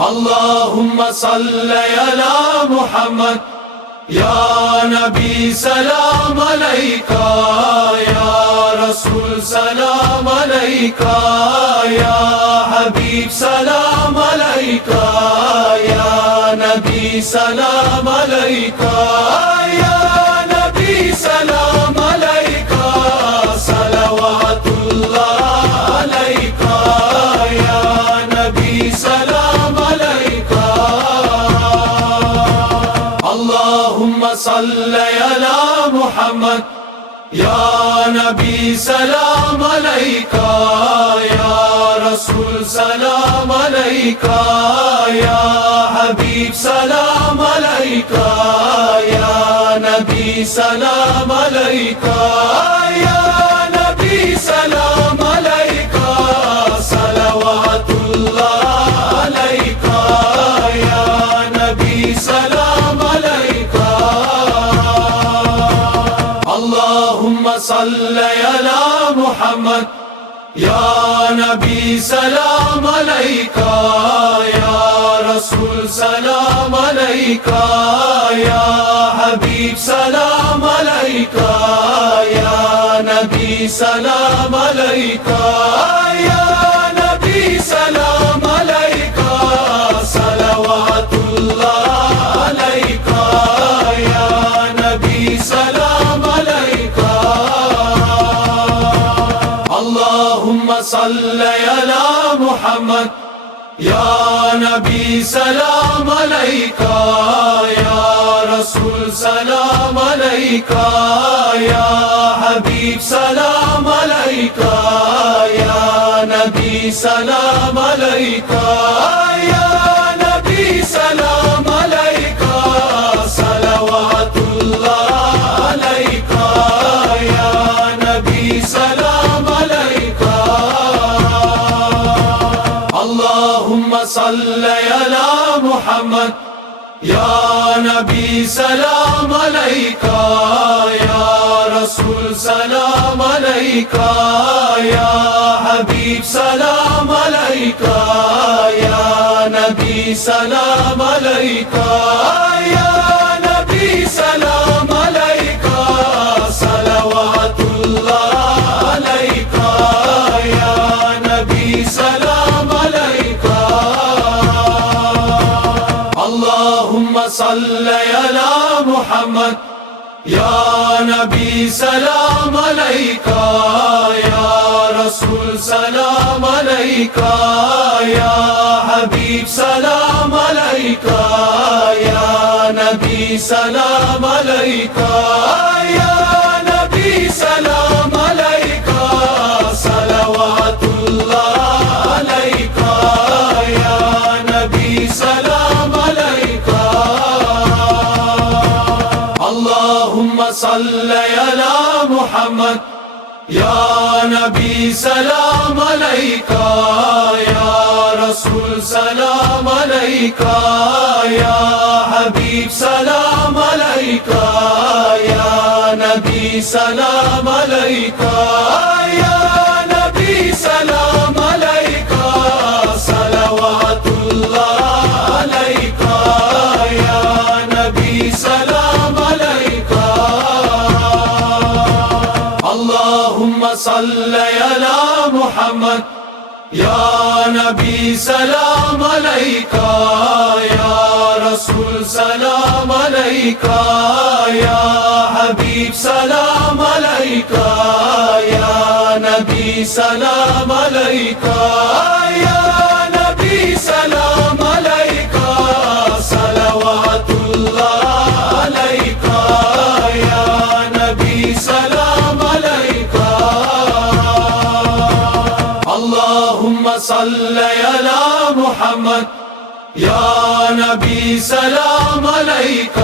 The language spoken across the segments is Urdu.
اللهم صل على محمد يا نبي سلام عليك يا رسول سلام عليك يا حبيب سلام عليك يا نبي سلام عليك يا نبي سلام عليك صلوات الله عليك يا نبي سلام عليك اللهم صل على محمد يا نبي سلام عليك يا رسول سلام عليك يا حبيب سلام عليك يا نبي سلام عليك يا نبي سلام عليك صلوات الله عليك يا نبي سلام عليك اللهم صل على محمد يا نبي سلام عليك يا رسول سلام عليك يا حبيب سلام عليك يا نبي سلام عليك يا نبي سلام عليك صلوات الله عليك يا نبي سلام عليك اللهم صل على محمد يا نبي سلام عليك يا رسول سلام عليك يا حبيب سلام عليك يا نبي سلام عليك يا نبي سلام عليك صلوات الله عليك يا نبي سلام عليك اللهم صل على محمد يا نبي سلام عليك يا رسول سلام عليك يا حبيب سلام عليك يا نبي سلام عليك يا نبي سلام عليك صلوات الله عليك يا نبي سلام عليك اللهم صل على محمد يا نبي سلام عليك يا رسول سلام عليك يا حبيب سلام عليك يا نبي سلام عليك يا نبي سلام عليك صلوات الله عليك يا نبي سلام عليك اللهم صل على محمد يا نبي سلام عليك يا رسول سلام عليك يا حبيب سلام عليك يا نبي سلام عليك يا نبي سلام عليك صلوات الله عليك يا نبي سلام عليك اللهم صل على محمد يا نبي سلام عليك يا رسول سلام عليك يا حبيب سلام عليك يا نبي سلام عليك يا نبي سلام عليك صلوات الله عليك يا نبي سلام عليك اللهم صل على محمد يا نبي سلام عليك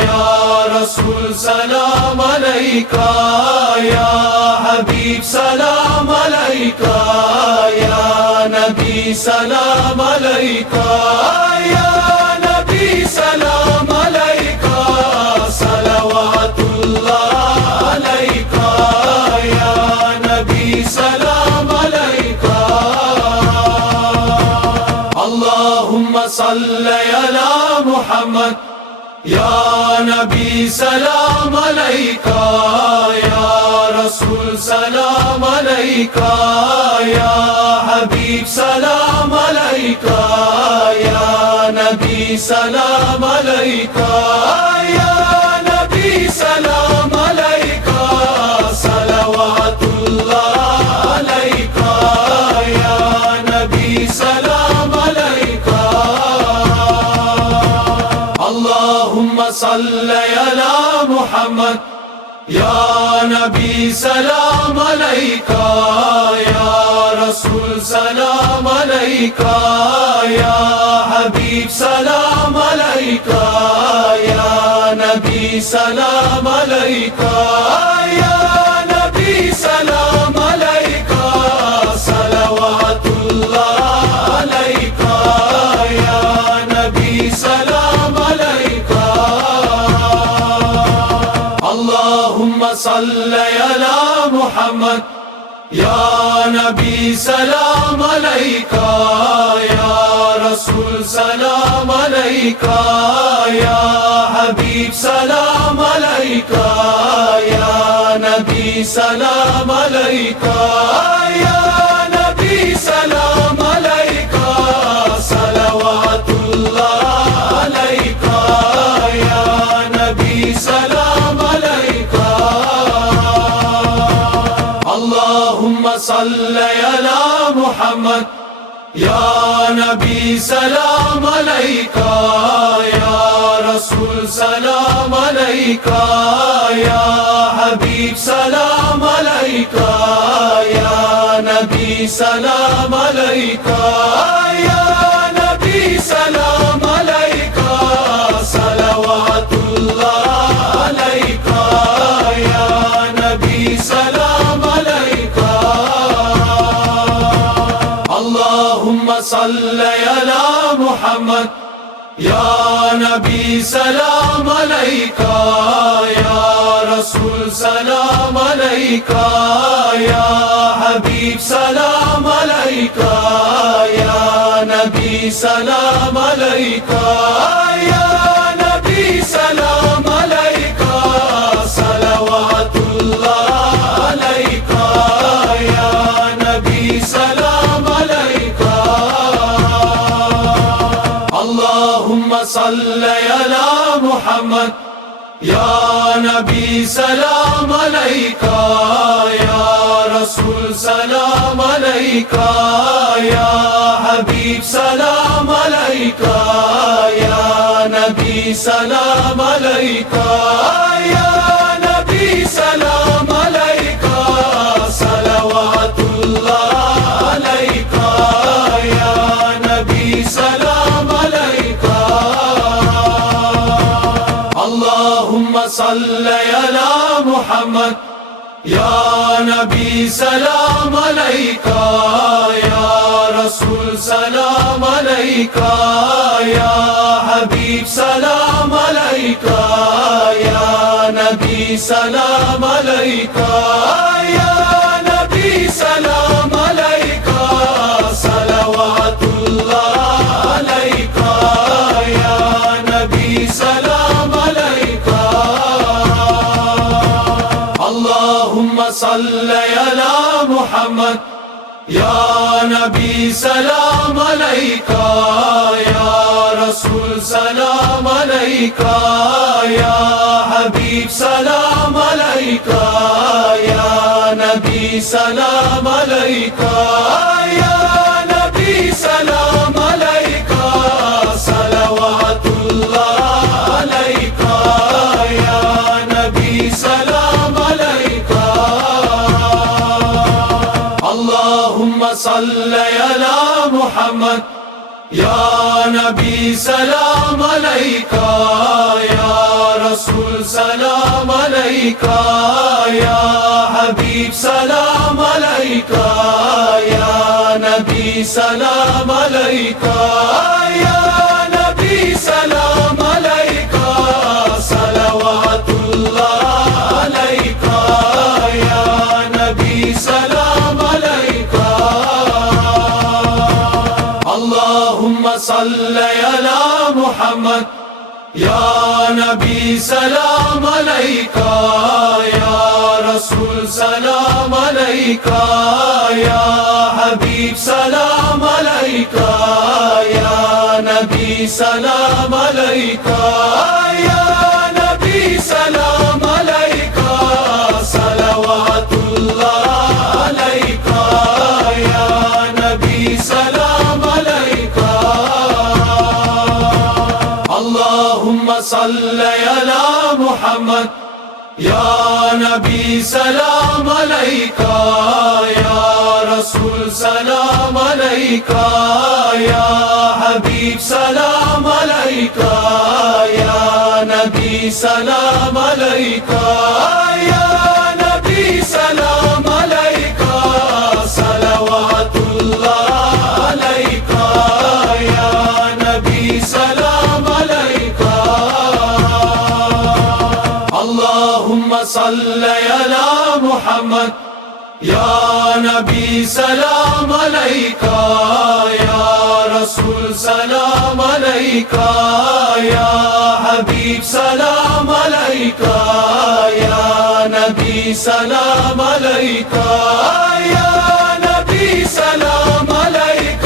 يا رسول سلام عليك يا حبيب سلام عليك يا نبي سلام عليك يا نبي سلام عليك صلوات الله عليك يا نبي سلام عليك اللهم اللهم صل على محمد يا نبي سلام عليك يا رسول سلام عليك يا حبيب سلام عليك يا نبي سلام عليك يا نبي سلام عليك صلوات الله عليك يا نبي سلام عليك اللهم صل على محمد يا نبي سلام عليك يا رسول سلام عليك يا حبيب سلام عليك يا نبي سلام عليك يا نبي سلام عليك صلوات الله عليك يا نبي سلام عليك اللهم صل على محمد يا نبي سلام عليك يا رسول سلام عليك يا حبيب سلام عليك يا نبي سلام عليك يا نبي سلام عليك صلوات الله عليك يا نبي سلام عليك اللهم صل على محمد يا نبي سلام عليك يا رسول سلام عليك يا حبيب سلام عليك يا نبي سلام عليك يا نبي سلام عليك صلوات الله عليك يا نبي سلام عليك اللهم صل على محمد يا نبي سلام عليك يا رسول سلام عليك يا حبيب سلام عليك يا نبي سلام عليك يا نبي سلام عليك صلوات الله عليك يا نبي سلام عليك اللهم صل على محمد يا نبي سلام عليك يا رسول سلام عليك يا حبيب سلام عليك يا نبي سلام عليك يا نبي سلام عليك صلوات الله عليك يا نبي سلام عليك اللهم صل على محمد يا نبي سلام عليك يا رسول سلام عليك يا حبيب سلام عليك يا نبي سلام عليك يا نبي سلام عليك صلوات الله عليك يا نبي سلام عليك اللهم صل على محمد يا نبي سلام عليك يا رسول سلام عليك يا حبيب سلام عليك يا نبي سلام عليك يا نبي سلام عليك صلوات الله عليك يا نبي سلام عليك اللهم صل على محمد يا نبي سلام عليك يا رسول سلام عليك يا حبيب سلام عليك يا نبي سلام عليك يا نبي سلام عليك صلوات الله عليك يا نبي سلام عليك اللهم صل على محمد يا نبي سلام عليك يا رسول سلام عليك يا حبيب سلام عليك يا نبي سلام عليك يا نبي سلام عليك صلوات الله عليك يا نبي سلام عليك اللهم صل على محمد يا نبي سلام عليك يا رسول سلام عليك يا حبيب سلام عليك يا نبي سلام عليك يا نبي سلام عليك صلوات الله عليك يا نبي سلام عليك اللهم صل على محمد يا نبي سلام عليك يا رسول سلام عليك يا حبيب سلام عليك يا نبي سلام عليك يا نبي سلام عليك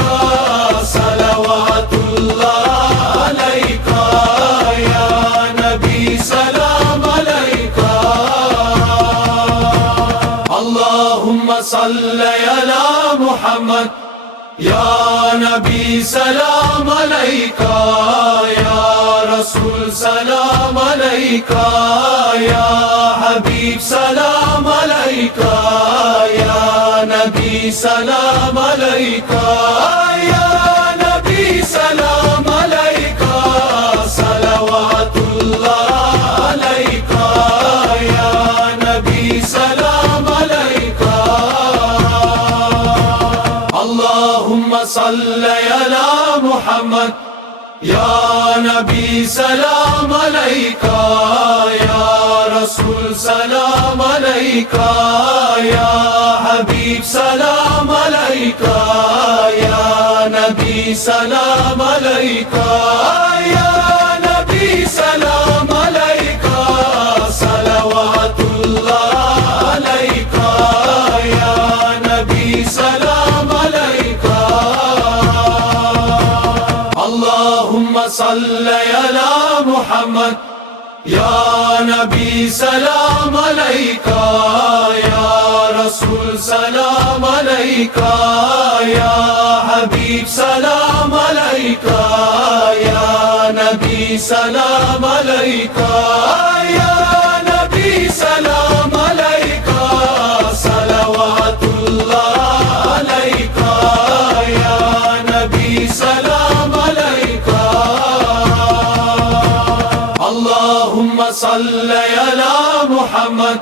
صلوات الله عليك يا نبي سلام عليك اللهم صل على محمد يا نبي سلام عليك يا رسول سلام عليك يا حبيب سلام عليك يا نبي سلام عليك يا نبي سلام عليك صلوات الله عليك يا نبي سلام عليك اللهم صل على محمد يا نبي سلام عليك يا رسول سلام عليك يا حبيب سلام عليك يا نبي سلام عليك يا نبي سلام عليك صلوات الله عليك يا نبي سلام عليك اللهم صل على محمد يا نبي سلام عليك يا رسول سلام عليك يا حبيب سلام عليك يا نبي سلام عليك يا نبي سلام عليك صلوات الله عليك يا نبي سلام عليك اللهم صل على محمد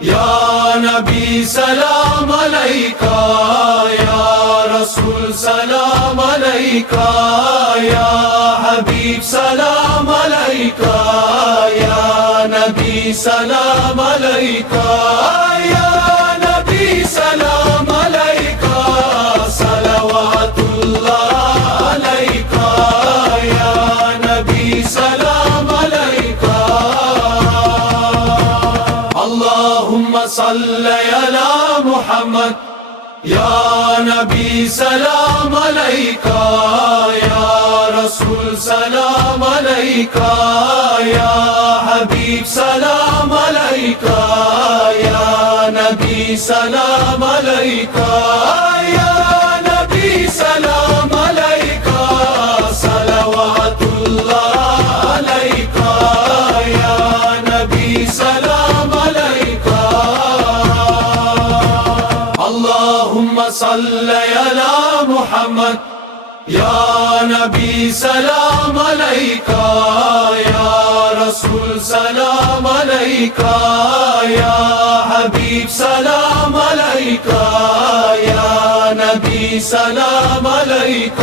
يا نبي سلام عليك يا رسول سلام عليك يا حبيب سلام عليك يا نبي سلام عليك يا نبي سلام عليك صلوات الله عليك يا نبي سلام عليك اللهم صل على محمد يا نبي سلام عليك يا رسول سلام عليك يا حبيب سلام عليك يا نبي سلام عليك يا نبي سلام عليك صلوات الله عليك يا نبي سلام عليك اللهم صل على محمد يا نبي سلام عليك يا رسول سلام عليك يا حبيب سلام عليك يا نبي سلام عليك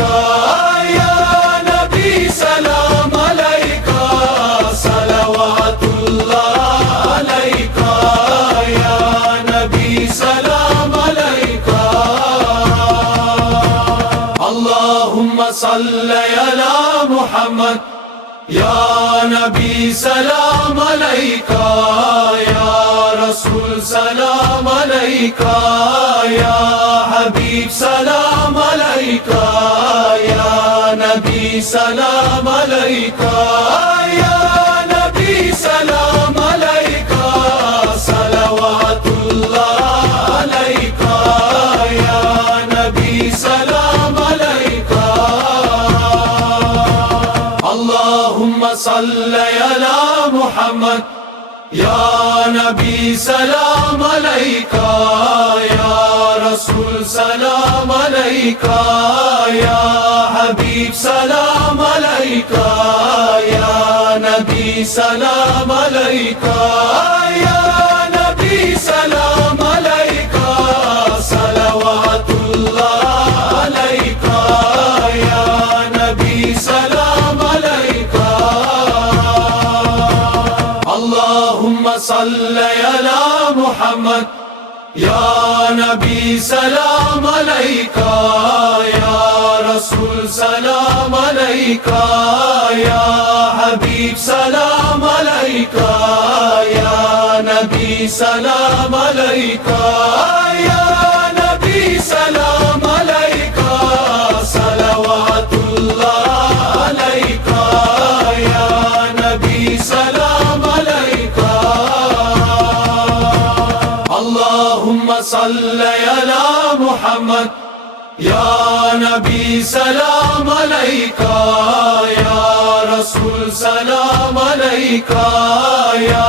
يا نبي سلام عليك صلوات الله عليك يا نبي سلام عليك اللهم صل على محمد يا نبي سلام عليك يا رسول سلام عليك يا حبيب سلام عليك يا نبي سلام عليك يا نبي سلام عليك صلوات الله عليك يا نبي سلام عليك اللهم صل على محمد يا نبي سلام عليك يا رسول سلام عليك يا حبيب سلام عليك يا نبي سلام عليك يا نبي سلام عليك صلوات الله عليك يا نبي سلام عليك اللهم صل على محمد يا نبي سلام عليك يا رسول سلام عليك يا حبيب سلام عليك يا نبي سلام عليك يا نبي سلام عليك صلوات الله عليك يا نبي سلام عليك اللهم صل على محمد يا نبي سلام عليك يا رسول سلام عليك يا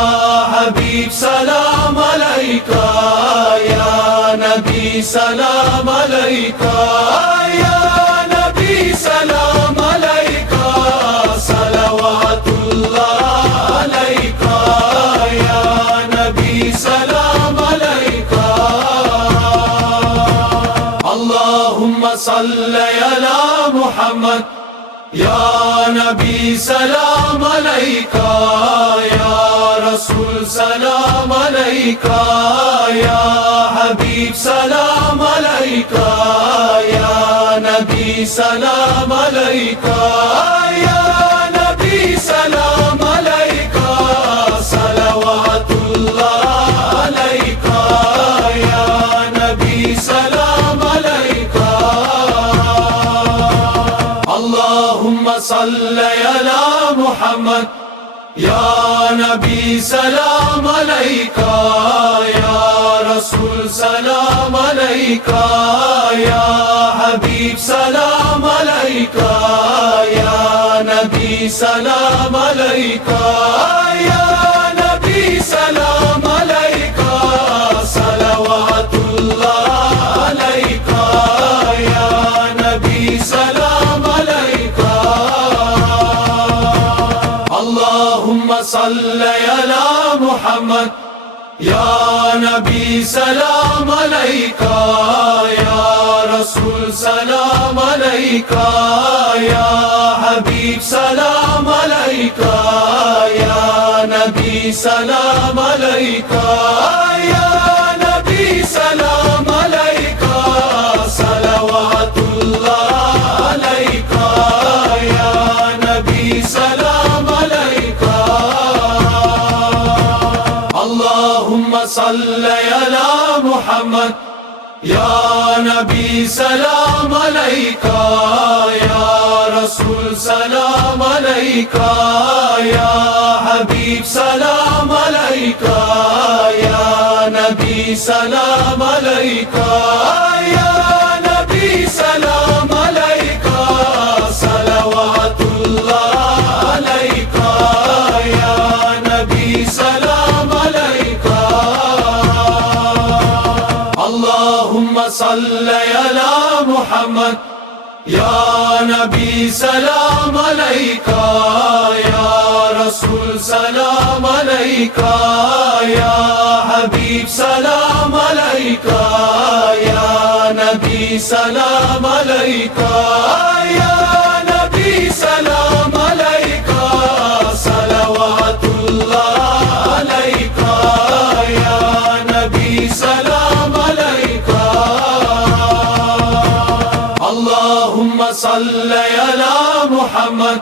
حبيب سلام عليك يا نبي سلام عليك يا نبي سلام عليك صلوات الله عليك يا نبي سلام عليك اللهم صل على محمد يا نبي سلام عليك يا رسول سلام عليك يا حبيب سلام عليك يا نبي سلام عليك يا نبي سلام عليك صلوات الله عليك يا نبي سلام عليك اللهم صل على محمد يا نبي سلام عليك يا رسول سلام عليك يا حبيب سلام عليك يا نبي سلام عليك يا نبي سلام عليك صلوات الله عليك يا نبي سلام عليك اللهم صل على محمد يا نبي سلام عليك يا رسول سلام عليك يا حبيب سلام عليك يا نبي سلام عليك يا نبي سلام عليك صلوات الله عليك يا نبي سلام عليك اللهم صل على محمد يا نبي سلام عليك يا رسول سلام عليك يا حبيب سلام عليك يا نبي سلام عليك يا نبي سلام عليك صلوات الله عليك يا نبي سلام عليك اللهم صل على محمد يا نبي سلام عليك يا رسول سلام عليك يا حبيب سلام عليك يا نبي سلام عليك يا نبي سلام عليك صلوات الله عليك يا نبي سلام عليك اللهم صل على محمد